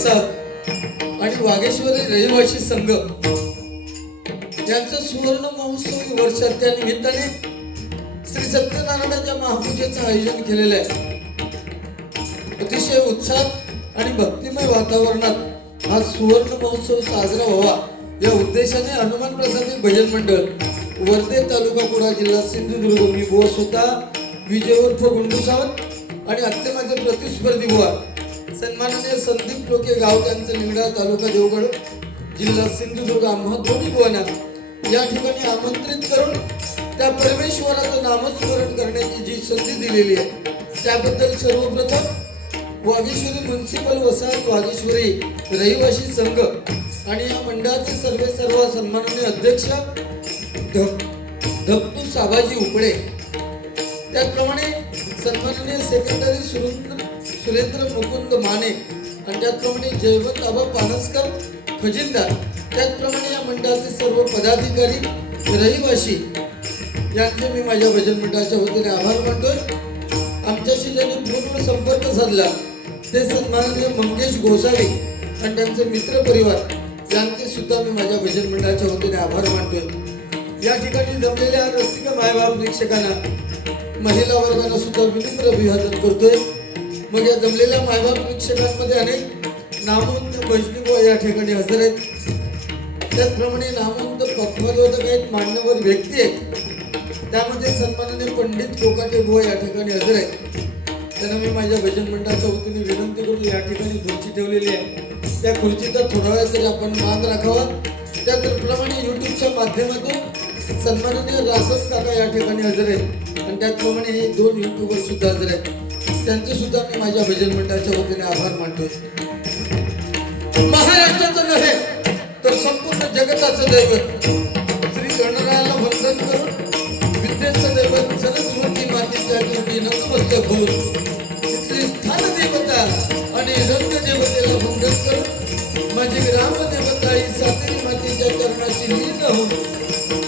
वसाहत आणि वागेश्वरी रहिवासी संघ यांचं सुवर्ण महोत्सवी वर्षात त्या निमित्ताने श्री सत्यनारायणाच्या महापूजेचं आयोजन केलेलं आहे. अतिशय उत्साहात आणि भक्तिमय वातावरणात हा सुवर्ण महोत्सव साजरा व्हावा या उद्देशाने हनुमान प्रसादिक भजन मंडळ वर्धे तालुका कुडा जिल्हा सिंधुदुर्ग मी बुवा स्वतः विजय उर्फ गुंडू सावंत आणि आत्ते माझे प्रतिस्पर्धी बुवा सन्माननीय संदीप लोके गाव त्यांचं निगडा तालुका देवगड जिल्हा सिंधुदुर्ग आम्हा दोन्ही बुवांना या ठिकाणी आमंत्रित करून त्या परमेश्वराचं नामस्मरण करण्याची जी संधी दिलेली आहे त्याबद्दल सर्वप्रथम वागेश्वरी म्युनिसिपल वसाहत वागेश्वरी रहिवासी संघ आणि या मंडळाचे सर्व सन्माननीय अध्यक्ष धप्पू साबाजी उपडे, त्याचप्रमाणे सन्माननीय सेक्रेटरी सुरेंद्र मुकुंद माने आणि त्याचप्रमाणे जयवंत आबा पानसकर खजिनदार, त्याचप्रमाणे या मंडळाचे सर्व पदाधिकारी रहिवासी यांचे मी माझ्या भजन मंडळाच्या वतीने आभार मानतोय. आमच्याशी ज्यांनी पूर्ण संपर्क साधला ते सन्माननीय मंगेश गोसावी आणि त्यांचे मित्र परिवार यांचे सुद्धा मी माझ्या भजन मंडळाच्या वतीने आभार मानतोय. या ठिकाणी जमलेल्या रसिक मायबाप प्रेक्षकांना महिला वर्गाला सुद्धा विनम्र अभिवादन करतोय. मग या जमलेल्या मायबाप प्रेक्षकांमध्ये अनेक नामवंत भजनी या ठिकाणी हजर आहेत. त्याचप्रमाणे नामवंत पद्मोदक आहेत, मान्यवर व्यक्ती आहेत. त्यामध्ये सन्माननीय पंडित कोकाटे बुवा या ठिकाणी हजर आहेत. त्यांना मी माझ्या भजन मंडळाच्या वतीने विनंती करून या ठिकाणी खुर्ची ठेवलेली आहे त्या खुर्चीचा थोडा वेळ तरी आपण मान राखावा. त्याचप्रमाणे युट्यूबच्या माध्यमातून सन्माननीय रासत काका या ठिकाणी हजर आहेत आणि त्याचप्रमाणे हे दोन युट्यूबर सुद्धा हजर आहेत. त्यांचे सुद्धा मी माझ्या भजन मंडळाच्या वतीने आभार मानतोय. महाराष्ट्राचं नव्हे तर संपूर्ण जगताचं दैवत श्री गणरायाला वंदन करून विद्येचं दैवत सरस्वती मातेच्या चरणी नतमस्तक होऊन तिथली स्थान देवता आणि रंग देवतेला वंदन करून माझी ग्रामदेवता ही सातेरी मातेच्या चरणाची लीन होऊन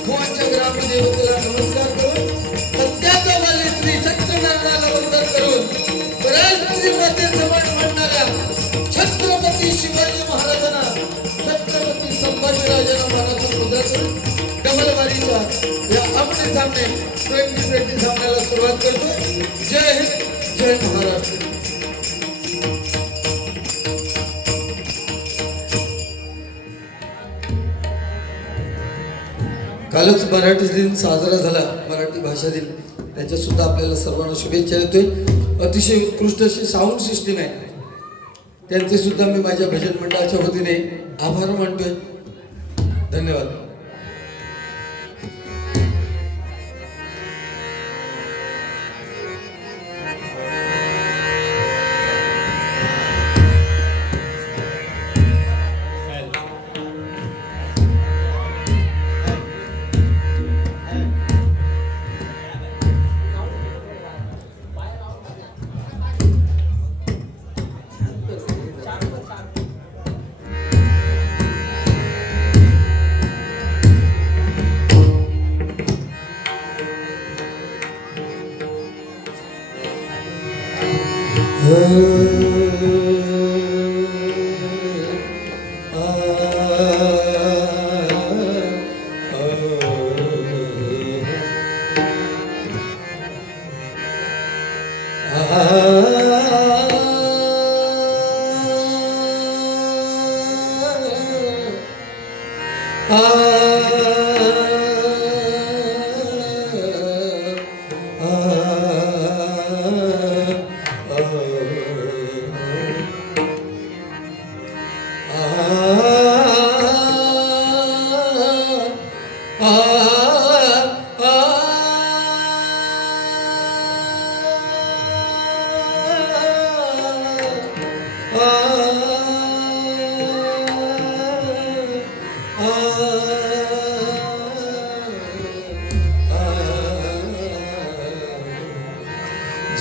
भुवांच्या ग्रामदेवतेला नमस्कार करून सत्याचा वाले श्री सत्यनारायणाला वंदन करून पराशक्ती माते समान म्हणणाऱ्या छत्रपती शिवाजी महाराजांना छत्रपती संभाजीराजांना मानाचा मुद्रा करून डबलवारीचा या आमने सामने 2020 सामन्याला सुरुवात करतो. जय हिंद, जय महाराष्ट्र. कालच मराठी दिन साजरा झाला, मराठी भाषा दिन, त्याच्या सुद्धा आपल्याला सर्वांना शुभेच्छा देतोय. अतिशय उत्कृष्ट अशी साऊंड सिस्टीम आहे, त्यांचे सुद्धा मी माझ्या भजन मंडळाच्या वतीने आभार मानतोय. धन्यवाद.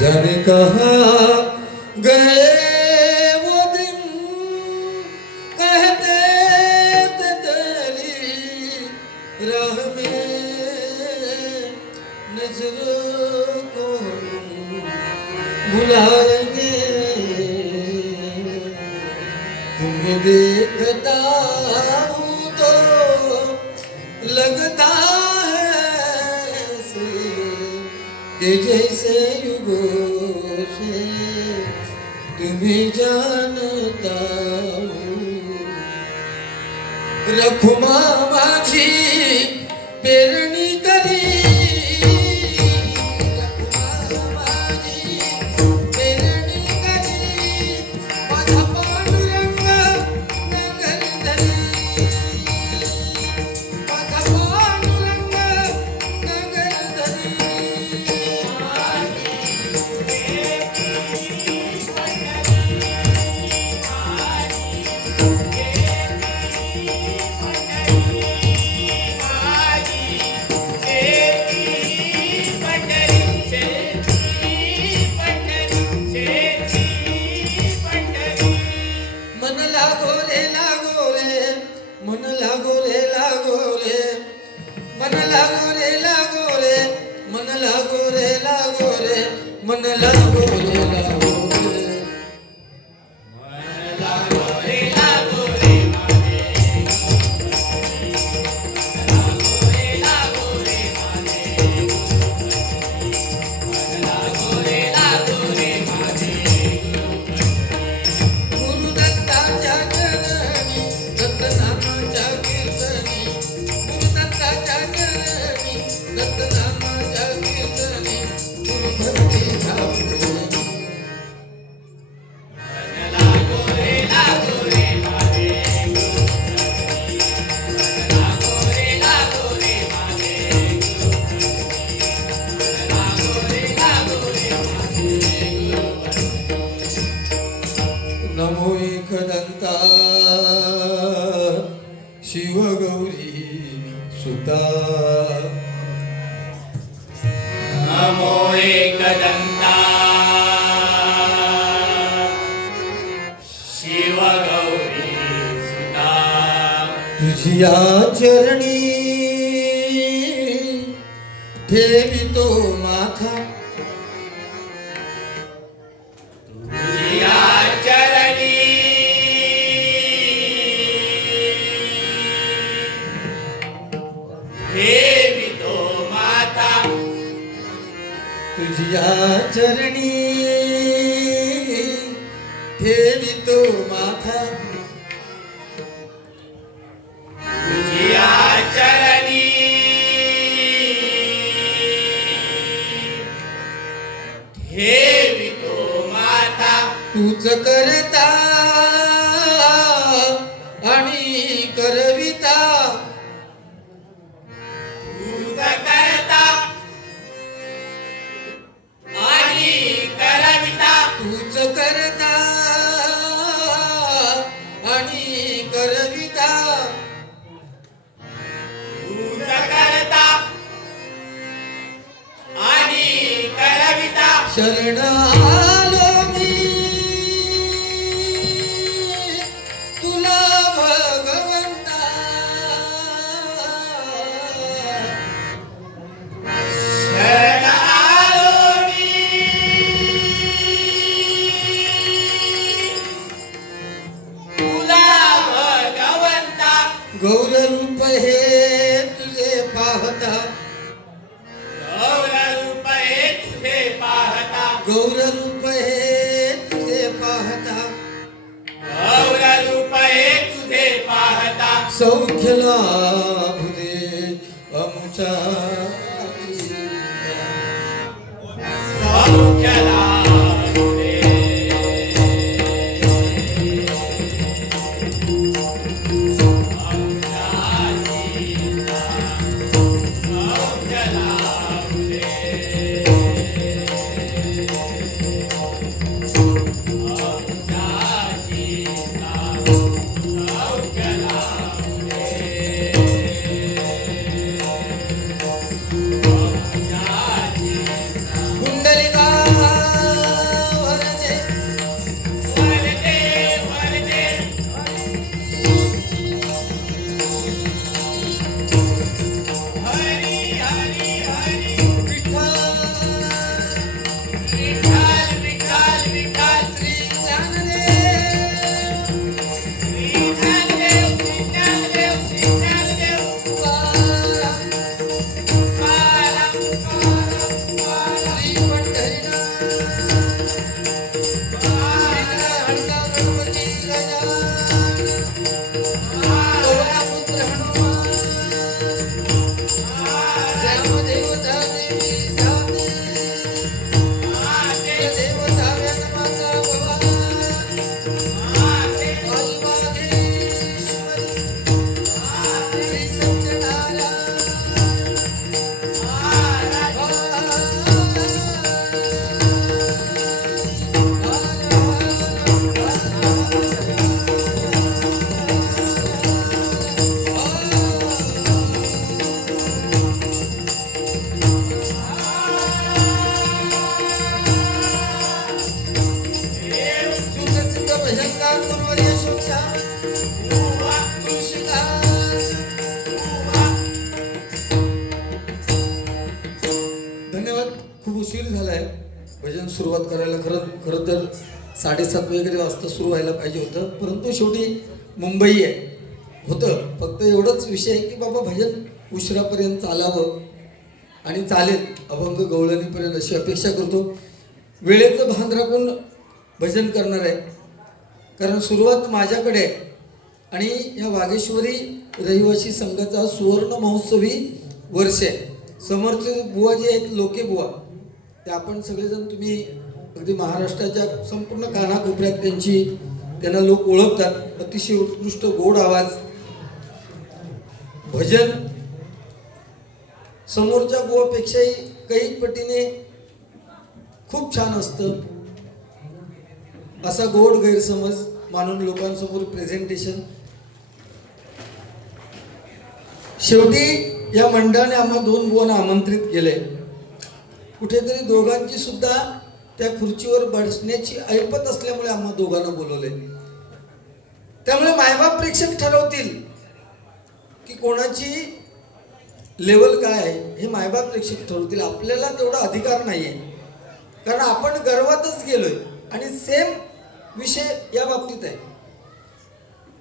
जाने कहाँ गए वो दिन कहते थे तेरी राह में नजरों को भुलाएंगे, तू देखता हूँ तो लगता है ऐसे कि जैसे युगों से तुम्हें जानता हूँ. रखुमा माझी पेरणी करी, रखुमा माझी पेरणी करी, माझा पांडुरंग नगर धरी, माझा पांडुरंग नगर धरी. मन लागो रे लागो रे, मन लागो रे लागो रे, मन लागो रे लागो रे, मन लागो रे लागो रे, मन लागो रे लागो रे. गुरुदत्ताच्या चरणी दत्तनामाच्या कीर्तनी, गुरुदत्ताच्या चरणी दत्तनामाच्या कीर्तनी, गुरुभक्तीच्या पूजनी. नमो एकदंता शिवगौरी सुता, नमो एकदंता शिवगौरी सुता. तुझिया चरणी ठेवितो माथा, तुझिया चरणी ठेवितो माता. तुझिया चरणी ठेवितो माथा, तुझिया चरणी ठेवितो माता. तूच करता आणि करविता, तूच करता आणि करविता. तूच करता आणि करविता. तूच करता आणि करविता. शरण आलो मी तुला भगवंता, शरण आलो मी तुला भगवंता. गौर रूप हे तुझे पाहता, गौर रूप हे तुझे पाहता. गौर रूप हे तुझे पाहता, गौर रूप हे तुझे पाहता. सौख्य लाभू दे अमुचा, सौख्य लाभू दे. सौख्य लाभू दे. सौख्य लाभू दे. हनुमान देवता देवी जाते देवता व्यनमाता भवानी आईवागेश्वरी श्री सुप्रसिद्ध भजनकार गुरुवर्य शिक्षा तुळशीदास. धन्यवाद. खूप उशीर झालाय भजन सुरुवात करायला. खरं तर 7:30 वगैरे वाजता सुरू व्हायला पाहिजे होतं, परंतु शेवटी मुंबई आहे होतं. फक्त एवढंच विषय आहे की बाबा भजन उशिरापर्यंत चालावं आणि चालेल अभंग गवळणीपर्यंत अशी अपेक्षा करतो. वेळेचं भान राखून भजन करणार आहे, कारण सुरुवात माझ्याकडे आहे आणि या वाघेश्वरी रहिवासी संघाचा सुवर्ण महोत्सवी वर्ष आहे. समोरचे बुवा जे आहेत लोके बुवा, ते आपण सगळेजण तुम्ही अगदी महाराष्ट्राच्या संपूर्ण कानाकोपऱ्यात त्यांना लोक ओळखतात. अतिशय उत्कृष्ट गोड आवाज, भजन समोरच्या बुवापेक्षाही काही पटीने खूप छान असतं असा गोड गैरसमज मानून लोकांसमोर प्रेझेंटेशन. शेवटी या मंडळाने आम्हा 2 बुवांना आमंत्रित केले. कुठेतरी दोघांची सुद्धा त्या खुर्चीवर बसण्याची ऐपत असल्यामुळे आम्हा दोघांना बोलवले. त्यामुळे मायबाप प्रेक्षक ठरवतील की कोणाची लेवल काय आहे, हे मायबाप प्रेक्षक ठरवतील. आपल्याला तेवढा अधिकार नाहीये, कारण आपण गर्वातच गेलोय. आणि सेम विषय या बाबतीत आहे.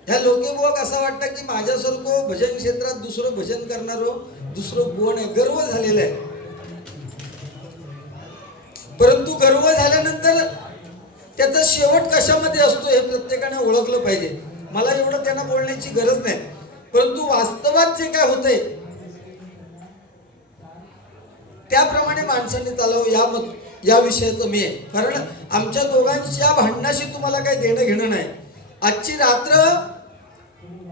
ह्या लोके बुवा असं वाटतं की माझ्यासारखं भजन क्षेत्रात दुसरं भजन करणारं दुसरं बुवा नाही. गर्व झालेला आहे, परंतु गर्व झाल्यानंतर त्याचा शेवट कशामध्ये असतो हे प्रत्येकाने ओळखलं पाहिजे. मला एवढं त्यांना बोलण्याची गरज नाही, परंतु वास्तवात जे काय होतंय त्याप्रमाणे माणसाने चालावं या विषयाचं मी आहे. कारण आमच्या दोघांच्या भांडणाशी तुम्हाला काही देणं घेणं नाही. आजची रात्र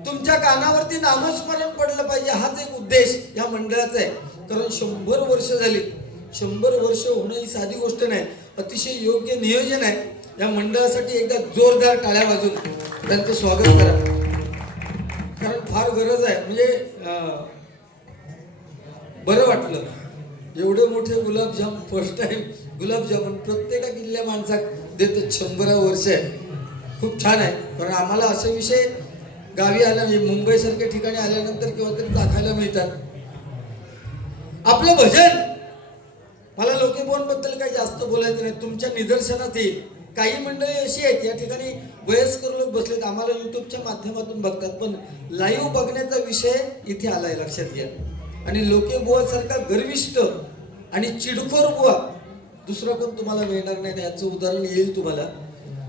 तुमच्या कानावरती नामस्मरण पडलं पाहिजे, हाच एक उद्देश या मंडळाचा आहे. कारण 100 वर्ष झाली. 100 वर्ष होणं ही साधी गोष्ट नाही. अतिशय योग्य नियोजन आहे. या मंडळासाठी एकदा जोरदार टाळ्या वाजून त्यांचं स्वागत करा, कारण फार गरज आहे. म्हणजे बरं वाटलं. एवढे मोठे गुलाबजाम फर्स्ट टाइम गुलाबजामुन प्रत्येका किल्ल्या माणसाक देत 100 वर्ष आहे. खूप छान आहे. कारण आम्हाला असे विषय गावी आल्या मुंबईसारख्या ठिकाणी आल्यानंतर किंवा तरी दाखायला मिळतात. आपलं भजन, मला लोकेबोनबद्दल काही जास्त बोलायचं नाही, तुमच्या निदर्शनात येईल. काही मंडळी अशी आहेत या ठिकाणी वयस्कर लोक बसलेत, आम्हाला युट्यूबच्या माध्यमातून बघतात, पण लाईव्ह बघण्याचा विषय इथे आलाय, लक्षात घ्या. आणि लोके बुवा सारखा गर्विष्ठ आणि चिडखोर बुवा दुसरा कोण तुम्हाला मिळणार नाही. याचं उदाहरण येईल तुम्हाला.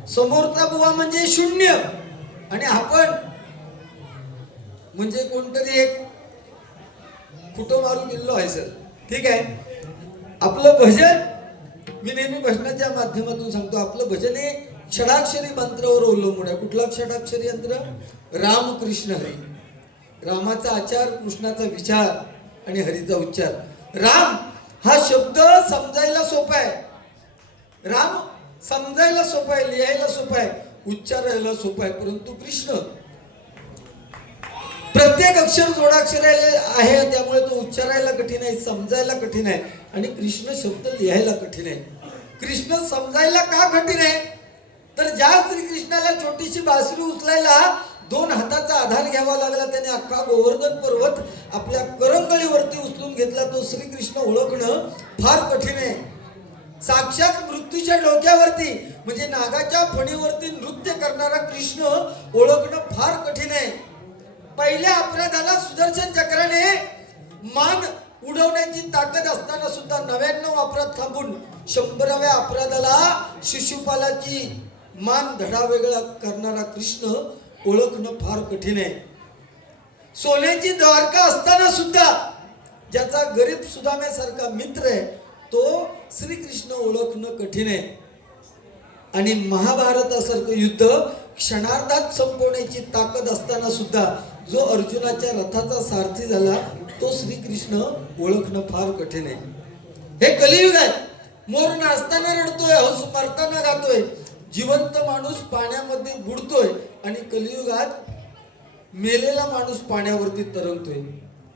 समोरचा बुवा म्हणजे शून्य आणि आपण म्हणजे कोणतरी एक कुठं मारू गेलो आहे सर. ठीक आहे. आपलं भजन, मी नेहमी भजनाच्या माध्यमातून सांगतो, आपलं भजन हे षडाक्षरी मंत्रावर अवलंबून आहे. कुठला षडाक्षरी यंत्र? राम कृष्ण हरी. रामाचा आचार, कृष्णाचा विचार आणि हरीचा उच्चार. राम हा शब्द समजायला सोपा आहे. राम समजायला सोपा आहे, लिहायला सोपा आहे, उच्चारायला सोपा आहे. परंतु कृष्ण प्रत्येक अक्षर जोडाक्षर आहे, त्यामुळे तो उच्चारायला कठीण आहे, समजायला कठीण आहे. आणि कृष्ण शब्द लिहायला कठीण आहे. कृष्ण समजायला का कठीण आहे? तर ज्या श्रीकृष्णाला छोटीशी बासरी उचलायला 2 हाताचा आधार घ्यावा लागला, त्याने अख्खा गोवर्धन पर्वत आपल्या करंगळीवरती उचलून घेतला. तो श्रीकृष्ण ओळखणं फार कठीण आहे. साक्षात मृत्यूच्या डोक्यावरती म्हणजे नागाच्या फणीवरती नृत्य करणारा कृष्ण ओळखणं फार कठीण आहे. पहिल्या अपराधाला सुदर्शन चक्राने मान उडवण्याची ताकद असताना सुद्धा 99 अपराध थांबून 100व्या अपराधाला शिशुपालाची मान धडा वेगळा करणारा कृष्ण ओळखणं फार कठीण आहे. सोन्याची द्वारका असताना सुद्धा ज्याचा गरीब सुदाम्यासारखा मित्र आहे तो श्रीकृष्ण ओळखणं कठीण आहे. आणि महाभारतासारखं युद्ध क्षणार्धात संपवण्याची ताकद असताना सुद्धा जो अर्जुनाच्या रथाचा सारथी झाला तो श्रीकृष्ण ओळखणं फार कठीण आहे. हे कलियुग आहे. मोर नाचताना रडतोय, हंस मरताना गातोय, जिवंत माणूस पाण्यामध्ये बुडतोय आणि कलियुगात मेलेला माणूस पाण्यावरती तरंगतोय.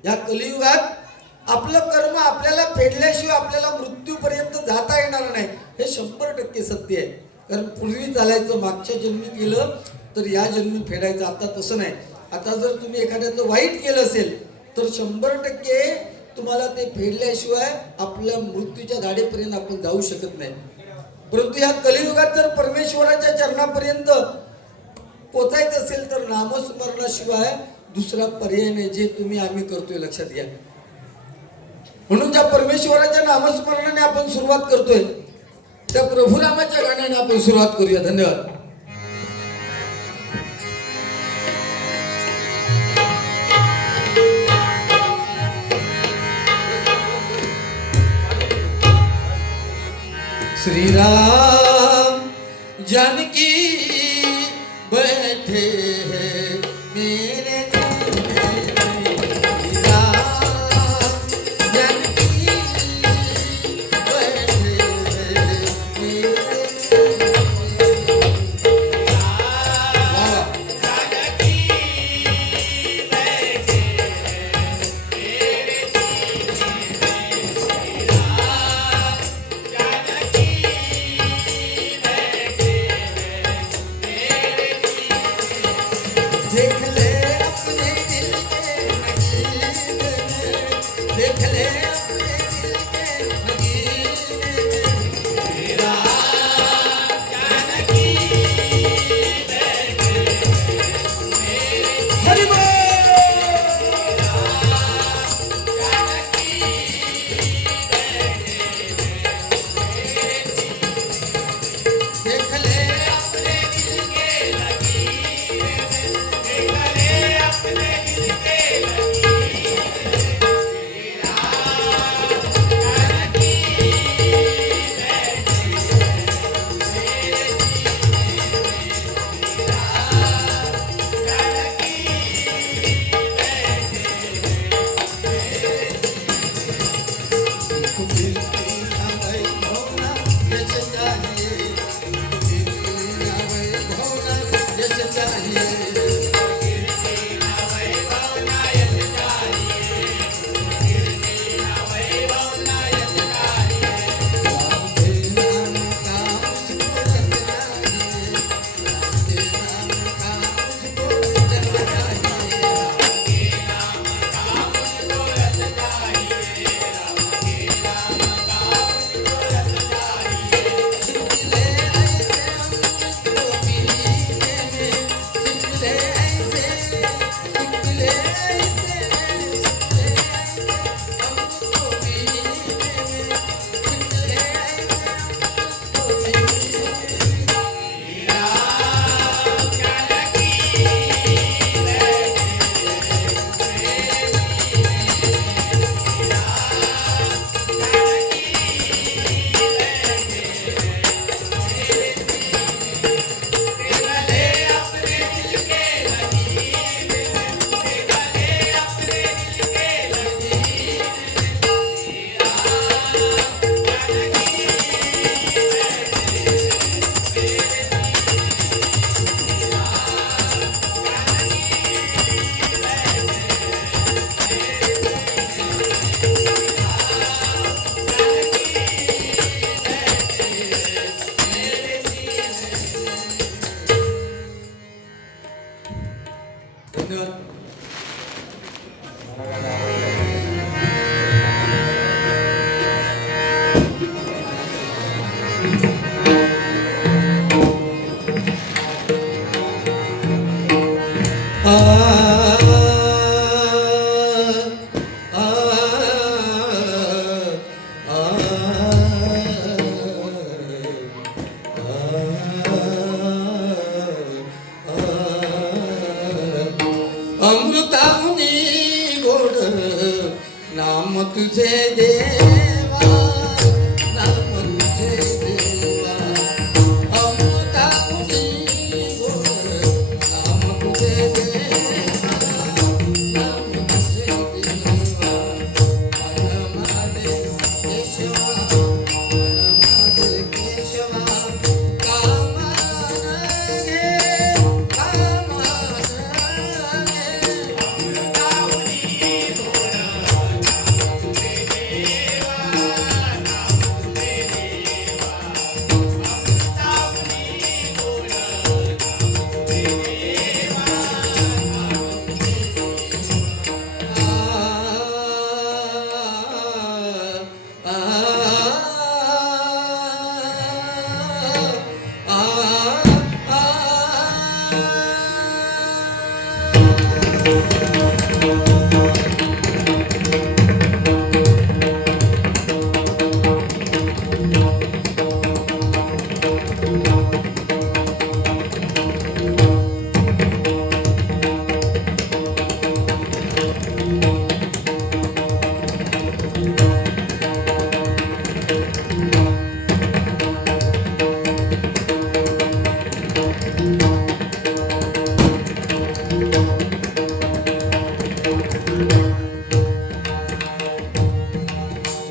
या कलियुगात आपलं कर्म आपल्याला फेडल्याशिवाय आपल्याला मृत्यूपर्यंत जाता येणार नाही हे 100% सत्य आहे. कारण पूर्वी चालायचं मागच्या जन्मी केलं तर या जन्मी फेडायचं. आता तसं नाही. आता जर तुम्ही एखाद्याचं वाईट केलं असेल तर 100% तुम्हाला ते फेडल्याशिवाय आपल्या मृत्यूच्या दाढेपर्यंत आपण जाऊ शकत नाही. परंतु या कलियुगात जर परमेश्वराच्या चरणापर्यंत पोचायचं असेल तर नामस्मरणाशिवाय दुसरा पर्याय नाही, जे तुम्ही आम्ही करतोय. लक्षात घ्या. म्हणून ज्या परमेश्वराच्या नामस्मरणाने आपण सुरुवात करतोय त्या प्रभुरामाच्या गाण्याने आपण सुरुवात करूया. धन्यवाद. श्री राम जानकी बैठे हैं मेरे अमृता अमृताहुनी गोड नाम तुझे देवा, नाम तुझे देवा. अमृताहुनी गोड नाम तुझे देवा, नाम तुझे देवा. मन माझे केशवा, मन माझे केशवा, कामान घे, कामान घे.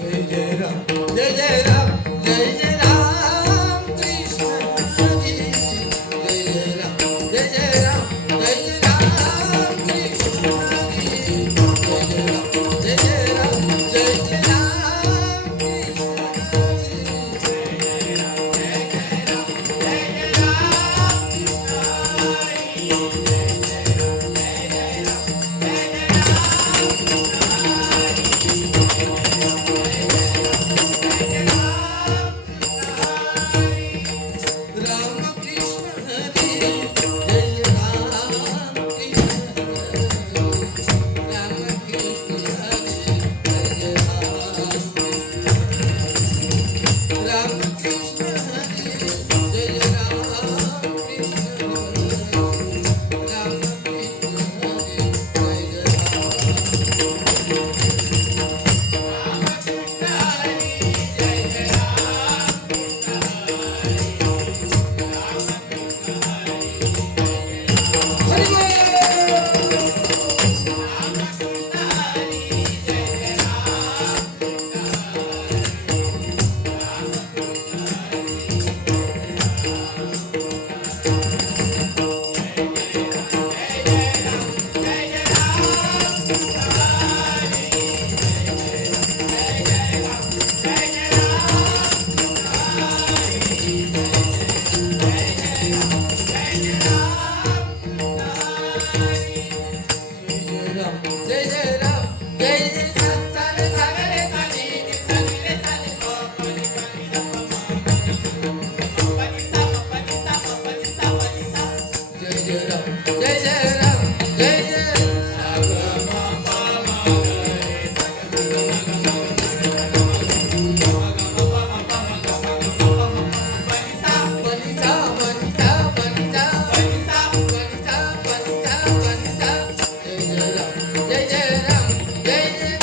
जय जय राम, जय जय राम, जय जय राम कृष्ण हरी. जय जय राम, जय जय राम, जय जय राम कृष्ण हरी. जय जय राम, जय जय राम, जय जय राम कृष्ण हरी. राम कृष्ण हरी. जय राम कृष्ण हरी. राम कृष्ण हरी. जय राम कृष्ण हरी. जय राम कृष्ण हरी. राम कृष्ण हरी. जय जय राम, जय जय सारे सागरे पाणी निघाले सारे पाणी. जय जय राम, जय जय राम, जय जय सागर बनिता बनिता बनिता बनिता बनिता बनिता. जय जय राम, जय जय राम, जय जय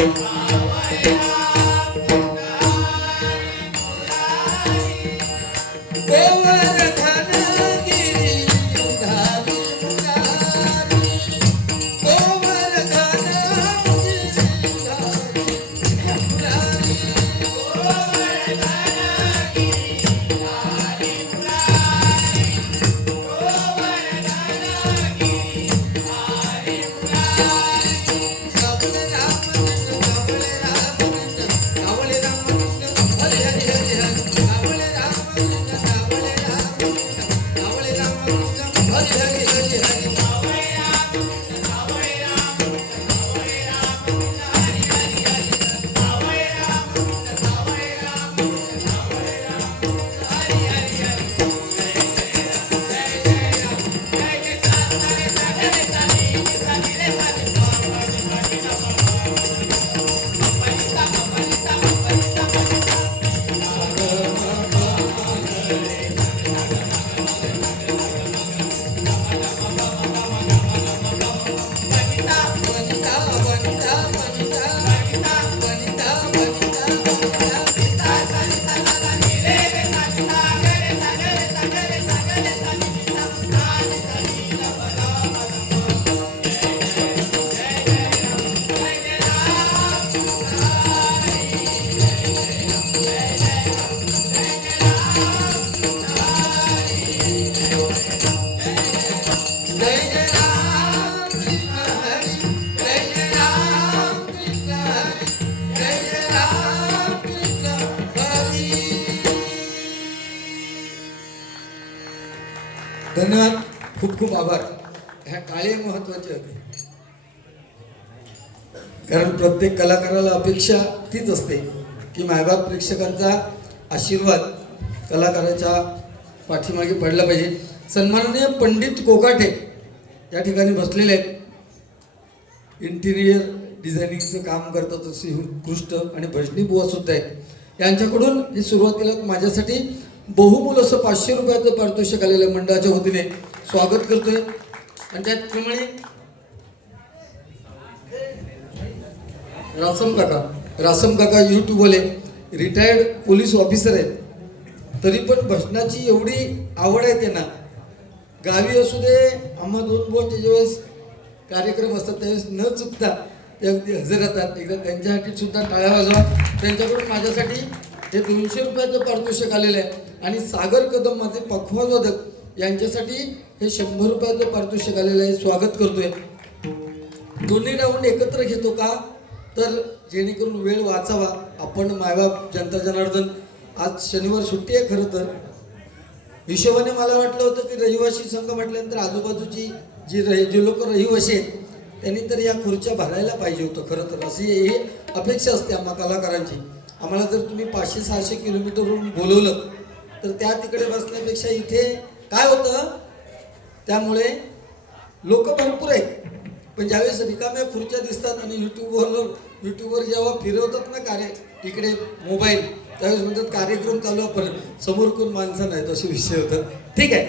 गोवर्धन गिरिधारी मुरारी, गोवर्धन गिरिधारी मुरारी, सावळे रामकृष्ण, सावळे रामकृष्ण, सावळे रामकृष्ण, हरी हरी हरी हरी, सावळे रामकृष्ण, सावळे रामकृष्ण, सावळे रामकृष्ण, हरी हरी हरी हरी, सावळे रामकृष्ण, सावळे रामकृष्ण, सावळे रामकृष्ण, हरी हरी हरी हरी, सावळे रामकृष्ण, सावळे रामकृष्ण, सावळे रामकृष्ण, हरी हरी हरी, वनिता वनिता वनिता वनिता वनिता वनिता वनिता सरिता सरिता नीले रे सरिता गरे सगरे सगरे सगरे सरिता नानी सरिता बराबर जय जय राम कृष्ण हरी, जय जय राम कृष्ण हरी, जय जय राम कृष्ण हरी. धन्यवाद, खूप खूप आभार. ह्या टाळे महत्वाचे होते, कारण प्रत्येक कलाकाराला अपेक्षा तीच असते की मायबाप प्रेक्षकांचा आशीर्वाद कलाकाराच्या पाठीमागे पडला पाहिजे. सन्माननीय पंडित कोकाटे या ठिकाणी बसलेले आहेत. इंटिरियर डिझायनिंगचं काम करतात असे उत्कृष्ट आणि भजनी बुवा सुद्धा आहेत. यांच्याकडून ही सुरुवातीला माझ्यासाठी बहुमूल असं 500 रुपयाचं पारितोषिक आलेल्या मंडळाच्या वतीने स्वागत करतोय. आणि त्याचप्रमाणे रासम काका यूट्यूबवाले रिटायर्ड पोलीस ऑफिसर आहेत, तरी पण भजनाची एवढी आवड आहे त्यांना. गावी असू दे, आम्हा 2 बोनचे ज्यावेळेस कार्यक्रम असतात त्यावेळेस न चुकता ते अगदी हजर राहतात. एकदा त्यांच्यासाठी सुद्धा टाळ्या वाजवा. त्यांच्याकडून माझ्यासाठी हे 200 रुपयाचं पारितोषिक आलेलं आहे. आणि सागर कदम माझे पखवाजवादक यांच्यासाठी हे 100 रुपयाचं पारितोषिक आलेलं आहे. स्वागत करतोय. दोन्ही राऊंड एकत्र घेतो का, तर जेणेकरून वेळ वाचावा. आपण मायबाप जनता जनार्दन, आज शनिवार सुट्टी आहे. खरं तर हिशोबाने मला वाटलं होतं की रहिवासी संघ म्हटल्यानंतर आजूबाजूची जे लोक रहिवासी आहेत त्यांनी तर या खुर्च्या भरायला पाहिजे होतं. खरं तर अशी ही अपेक्षा असते आम्हा कलाकारांची. आम्हाला जर तुम्ही 500-600 किलोमीटरवरून बोलवलं तर त्या तिकडे बसण्यापेक्षा इथे काय होतं, त्यामुळे लोक भरपूर आहेत. पण ज्यावेळेस रिकाम्या खुर्च्या दिसतात आणि यूट्यूबवर जेव्हा फिरवतात ना इकडे मोबाईल, त्यावेळेस म्हणतात कार्यक्रम चालू आहे, पण समोर कोण माणसं नाहीत असे विषय होतात. ठीक आहे,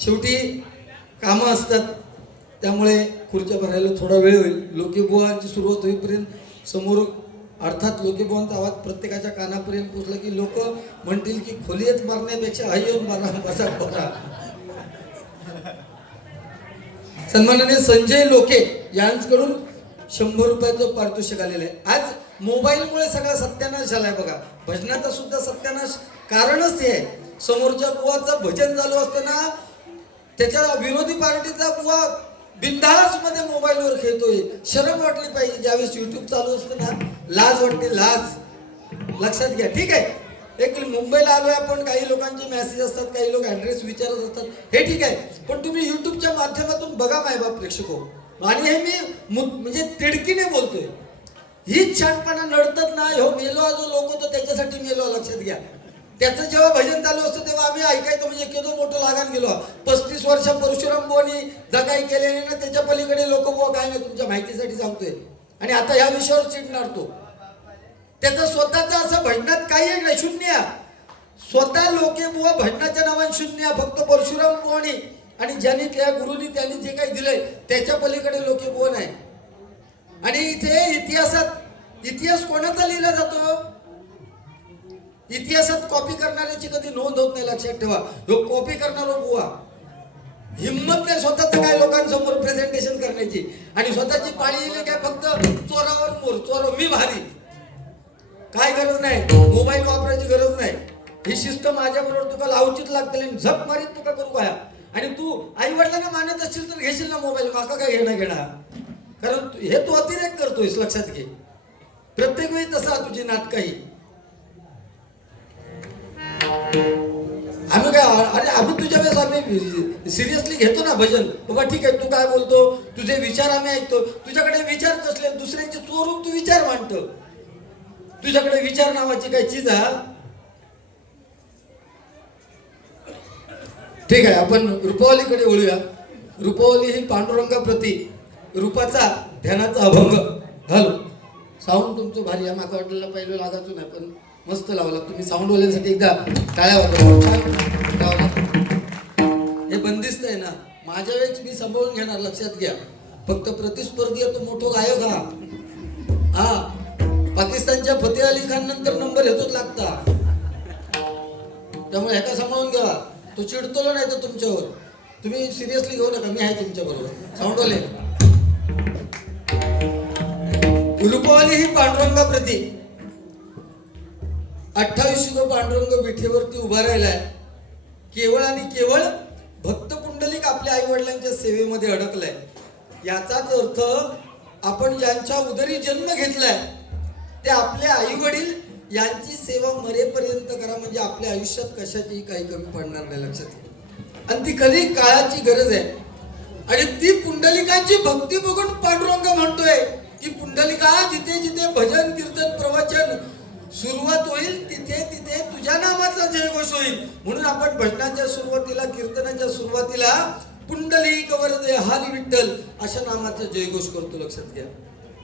शेवटी कामं असतात, त्यामुळे खुर्च्या भरायला थोडा वेळ होईल. लोकेबुवांची सुरुवात होईपर्यंत समोर अर्थात लोकेबुवांचा आवाज प्रत्येकाच्या कानापर्यंत पोचला की लोक म्हणतील की खोलीत मारण्यापेक्षा हा येऊन मारा बसा बघा. सन्माननीय संजय लोके यांच्याकडून 100 रुपयाचं पारितोषिक आलेलं आहे. आज मोबाईलमुळे सगळा सत्यानाश झालाय बघा. भजनाचा सुद्धा सत्यानाश कारणच हे आहे. समोरच्या बुवाचं भजन चालू असताना त्याच्या विरोधी पार्टीचा बुवा बिंदास मध्ये मोबाईलवर खेळतोय. शरम वाटली पाहिजे. ज्यावेळेस युट्यूब चालू असतं ना, लाज वाटते, लाज. लक्षात घ्या. ठीक आहे, एक मुंबईला आलोय आपण, काही लोकांचे मेसेज असतात, काही लोक ऍड्रेस विचारत असतात, हे ठीक आहे. पण तुम्ही युट्यूबच्या माध्यमातून बघा मायबाप प्रेक्षको. आणि हे मी म्हणजे तिडकीने बोलतोय. हीच छानपणा नडतात ना, हो मेलो जो लोक होतो त्याच्यासाठी मेलो. लक्षात घ्या. त्याचं जेव्हा भजन चालू असतं तेव्हा आम्ही ऐकायचो, म्हणजे केवढं मोठं लागान गेलो. 35 वर्ष परशुराम बुवानी जगाई केलेली ना, त्याच्या पलीकडे लोक बुवा काय नाही, तुमच्या माहितीसाठी सांगतोय. आणि आता ह्या विषयावर चिडणार तो. त्याचं स्वतःचं असं भजनात काही एक नाही, शून्य. स्वतः लोके बुवा भजनाच्या नावाने शून्य. फक्त परशुराम बुवानी आणि ज्यांनी त्या गुरुनी त्यांनी जे काही दिलंय त्याच्या पलीकडे लोके बुवा नाही. आणि इथे इतिहासात इतिहास कोणाचा लिहिला जातो? इतिहासात कॉपी करणाऱ्याची कधी नोंद होत नाही, लक्षात ठेवा. जो कॉपी करणारा बुवा हिम्मत नाही स्वतःच काय लोकांसमोर प्रेझेंटेशन करण्याची, आणि स्वतःची पाळी येईल काय फक्त चोरावर मोर, चोर मी भारी. काय गरज नाही, मोबाईल वापरायची गरज नाही. ही शिस्त माझ्याबरोबर तुका लावचीच लागते, झक मारीत तुका करू काय. आणि तू आई वडिलांना मानत असशील तर घेशील ना मोबाईल, माका काय घेणं घेणार, कारण हे तू अतिरेक करतोयस, लक्षात घे. प्रत्येक वेळी तसा तुझी नाटकही. आम्ही काय, अरे आम्ही तुझ्या वेळेस आम्ही सिरियसली घेतो ना भजन. बाबा ठीक आहे, तू काय बोलतो, तुझे विचार आम्ही ऐकतो. तुझ्याकडे विचार कसले, दुसऱ्यांचे चोरून तू विचार मांडतो. तुझ्याकडे विचार नावाची काय चीज आहे? ठीक आहे, आपण रूपावलीकडे वळूया. रूपावली ही पांडुरंगाप्रती रूपाचा ध्यानाचा अभंग. हॅलो, साऊंड तुमचं भारी आहे. माका वाटलेलं पहिलं लागायचं नाही, पण मस्त लावला तुम्ही. साऊंडवाल्यांसाठी एकदा टाळ्या वाजवा. हे बंदिस्त आहे ना, माझ्या वेळेस मी सांभाळून घेणार, लक्षात घ्या. फक्त प्रतिस्पर्धी तो मोठो गायक हा पाकिस्तानच्या फतेह अली खान नंतर नंबर येतोच लागता. त्यामुळे ह्याका सांभाळून घ्या. तो चिडतो नाही तर तुमच्यावर. तुम्ही सिरियसली घेऊ नका, मी आहे तुमच्या बरोबर. साऊंडवाले, रूपावली ही पांडुरंगाप्रती 28 पांडुरंग विठेवरती उभा राहिलाय. केवळ आणि केवळ भक्त पुंडलिक आपल्या आई वडिलांच्या सेवेमध्ये अडकलाय. याचाच अर्थ आपण ज्यांच्या उदरी जन्म घेतलाय ते आपले आई वडील यांची सेवा मरेपर्यंत करा, म्हणजे आपल्या आयुष्यात कशाची काही कमी पडणार नाही, लक्षात घ्या. आणि ती खरी काळाची गरज आहे. आणि ती पुंडलिकाची भक्ती बघून पांडुरंग म्हणतोय की पुंडलिका, जिथे जिथे भजन कीर्तन प्रवचन सुरुवात होईल तिथे तिथे तुझ्या नामाचा जयघोष होईल. म्हणून आपण भजनाच्या सुरुवातीला, कीर्तनाच्या सुरुवातीला पुंडलिक वरदे हरी विठ्ठल अशा नामाचा जयघोष करतो, लक्षात घ्या.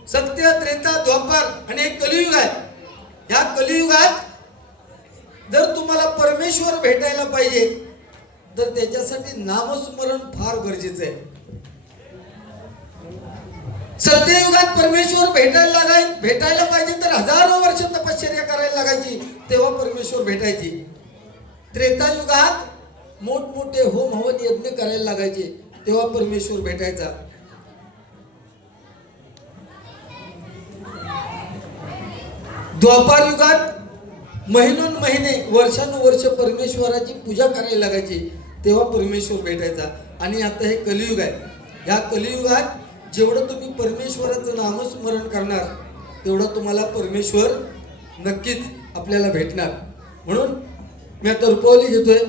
सत्य, त्रेता, द्वापार आणि एक कलियुग आहे. या कलियुगात जर तुम्हाला परमेश्वर भेटायला पाहिजे तर त्याच्यासाठी नामस्मरण फार गरजेचं आहे. सत्ययुगात परमेश्वर भेटायला पाहिजे तर हजारो वर्ष तपश्चर्या करायला लागायची, तेव्हा परमेश्वर भेटायची. त्रेतायुगात मोठमोठे होम हवन यज्ञ करायला लागायचे, तेव्हा परमेश्वर भेटायचा. द्वापार युगात महिनोन महिने वर्षानुवर्ष परमेश्वराची पूजा करायला लागायची, तेव्हा परमेश्वर भेटायचा. आणि आता हे कलियुग आहे. या कलियुगात जेवढं तुम्ही परमेश्वराचं नामस्मरण करणार तेवढं तुम्हाला परमेश्वर नक्कीच आपल्याला भेटणार. म्हणून मी आता रूपावली घेतोय.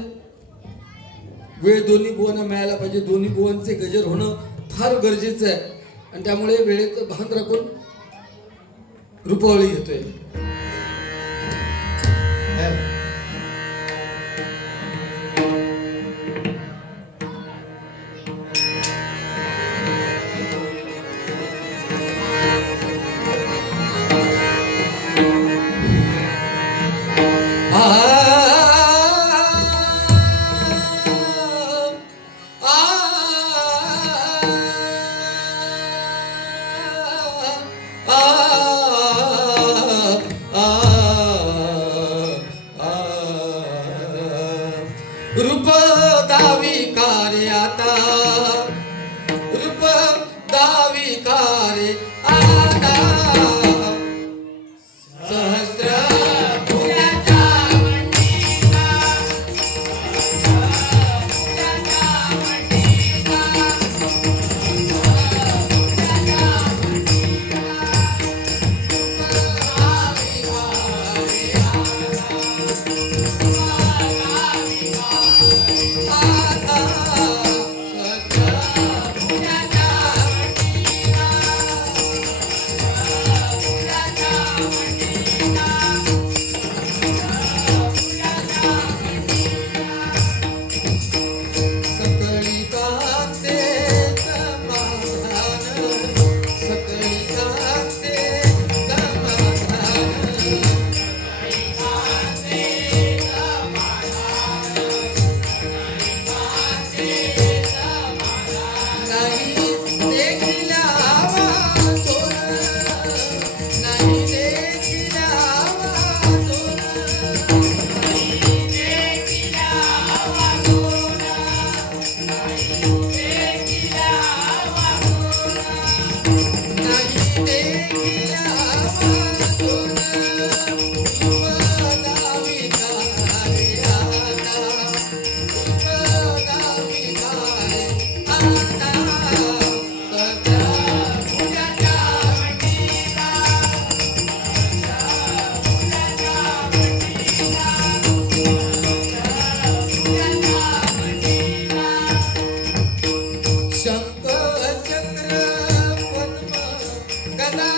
वेळ दोन्ही बुवांना मिळायला पाहिजे. दोन्ही बुवांचे गजर होणं फार गरजेचं आहे, आणि त्यामुळे वेळेचं भान राखून रूपावली घेतोय. रूप दावी कार्य आता, रूप दावी कार्य आता, सहस्र फुलाचा मंडिका,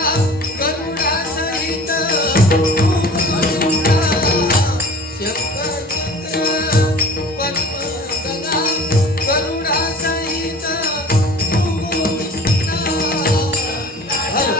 गरुडा सहित गोविंदा शंकर चक्र पद्मगदा गरुडा सहित गोविंदा हॅलो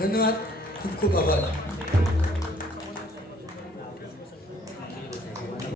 धन्यवाद खूप खूप आभार